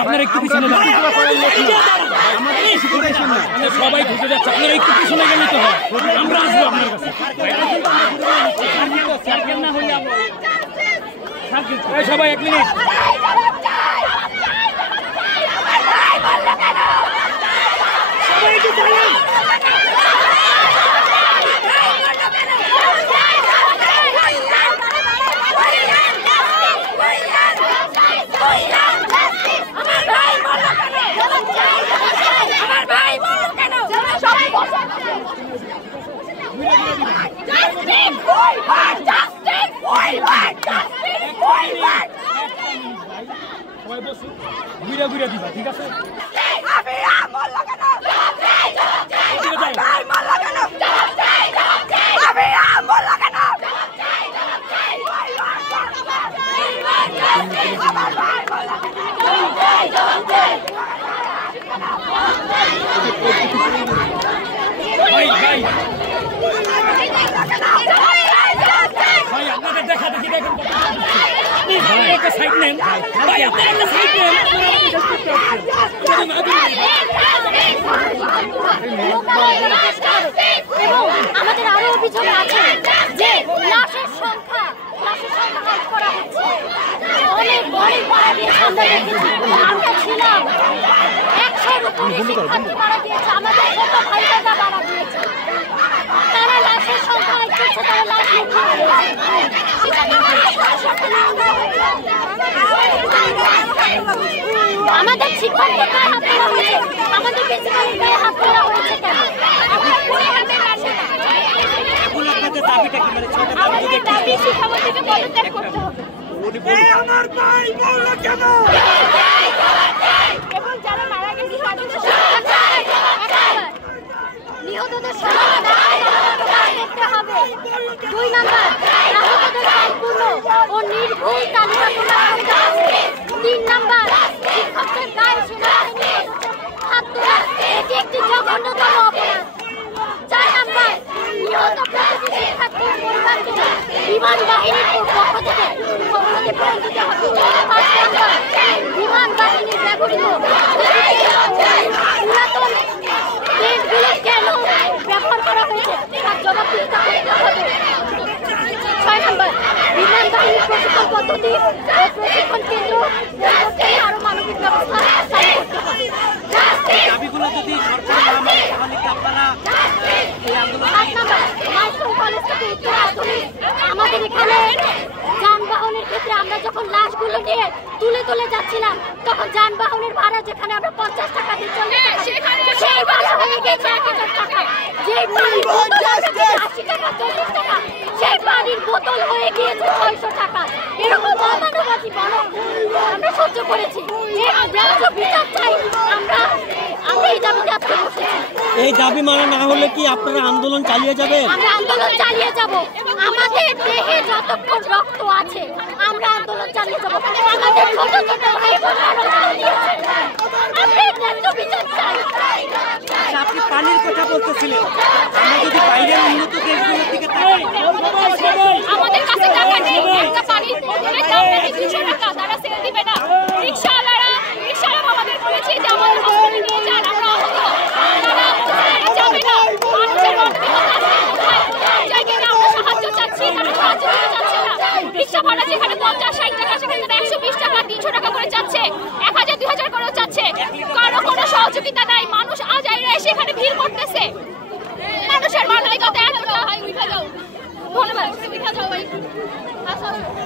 আপনারা একটু পিছনে সবাই ঢুকে যাচ্ছে, আপনারা একটু পিছনে গেলে তো হয়, আমরা আসবো আপনার কাছে। সবাই 1 মিনিট। ঠিক আছে, আপনাদের দেখা দেখি দেখেন একটা সাইড নেন ভাই, আপনার একটা সাইড নেন। আমাদের আরো অভিযোগ আছে যে লাশের সংখ্যা হ্রাস করা হচ্ছে। অনেক বড় মারা দিয়েছে, আমরা ছিলাম 100-র উপরে শিক্ষার্থী মারা দিয়েছে, আমাদের ছোট ভাই দাদা মারা দিয়েছে। তারা লাশের সংখ্যা হচ্ছে, তারা লাশ আমাদের শিক্ষকদের গায়ে হাত তোলা হয়েছে, আমাদের প্রিন্সিপালের গায়ে হাত তোলা হয়েছে কেন? আমাদের দাবি শিক্ষামন্ত্রীকে পদত্যাগ করতে হবে। এবং যারা মারা গেছে নিহতদের দেখতে হবে। 2 নাম্বার, আহতদের সম্পূর্ণ ও নির্ভুল তালিকা প্রদান করতে হবে। 3 নাম্বার, শিক্ষকদের গায়ে সেনাবাহিনী হাত তোলা, এটি একটি জঘন্যতম অপরাধ। 4 নাম্বার, নিহত প্রতিটি শিক্ষার্থীর পরিবারকে বিমান বাহিনীর পক্ষ থেকে ক্ষতিপূরণ দিতে হবে। 5 নাম্বার, বিমান বাহিনীর ব্যবহৃত পুরাতন প্লেনগুলো কেন ব্যবহার করা হয়েছে তার জবাবদিহিতা করতে হবে। 6 নাম্বার, বিমান বাহিনীর প্রশিক্ষণ পদ্ধতি ও প্রশিক্ষণ কেন্দ্র আরো মানবিক ব্যবস্থা চালু করতে হবে। দাবিগুলো যদি সরকার না মানে তাহলে কি আপনারা এই আন্দোলন? 8 নাম্বার, মাইস্টন কলেজ থেকে উত্তর আধুনিক আমাদের এখানে যানবাহনের ক্ষেত্রে আমরা যখন লাশগুলো নিয়ে তুলে যাচ্ছিলাম তখন যানবাহনের ভাড়া যেখানে আমরা 50 টাকা দিয়ে চলে সেই ভাড়া হয়ে গেছে 1000 টাকা। যে পানির বোতল 80 টাকা 40 টাকা, সেই পানির বোতল হয়ে গিয়েছে 600 টাকা। এরকম অমানবিক আমরা সহ্য করেছি। বিচার চাই, আমরা এই দাবিতে আজকে বসেছি। এই দাবি মানা না হলে কি আপনারা আন্দোলন চালিয়ে যাবেন? আমরা আন্দোলন চালিয়ে যাব। আমাদের দেহে যতক্ষণ রক্ত আছে আমরা আন্দোলন চালিয়ে যাব। আমাদের ছোট ছোট ভাই বোনেরা পানির কথা বলতেছিলেন, আমরা যদি বাইরের উন্নত দেশগুলোর দিকে তাকাই, আমাদের কাছে টাকা নেই, একটা পানির বোতলের দাম নাকি 200 টাকা, তারা সেল দিবে না। রিকশাওয়ালারা আমাদের বলেছে যে আমাদের হসপিটালে নিয়ে যান, আমরা অসুস্থ, তারা যাবে না। মানুষের মানবিকতা কোথায়? জায়গায় আমরা সাহায্য চাচ্ছি, তারা সাহায্য করতে চাচ্ছে না। রিকশা ভাড়া যেখানে 50-60 টাকা, সেখানে তারা 120 টাকা 300 টাকা করে চাচ্ছে, 1000-2000 করেও চাচ্ছে। কারো কোনো সহযোগিতা নাই। মানুষ আজাইরা এসে এখানে ভিড় করতেছে। মানুষের মানবিকতা এতটা হয়, উঠে যাও। ধন্যবাদ, উঠে যাও ভাই।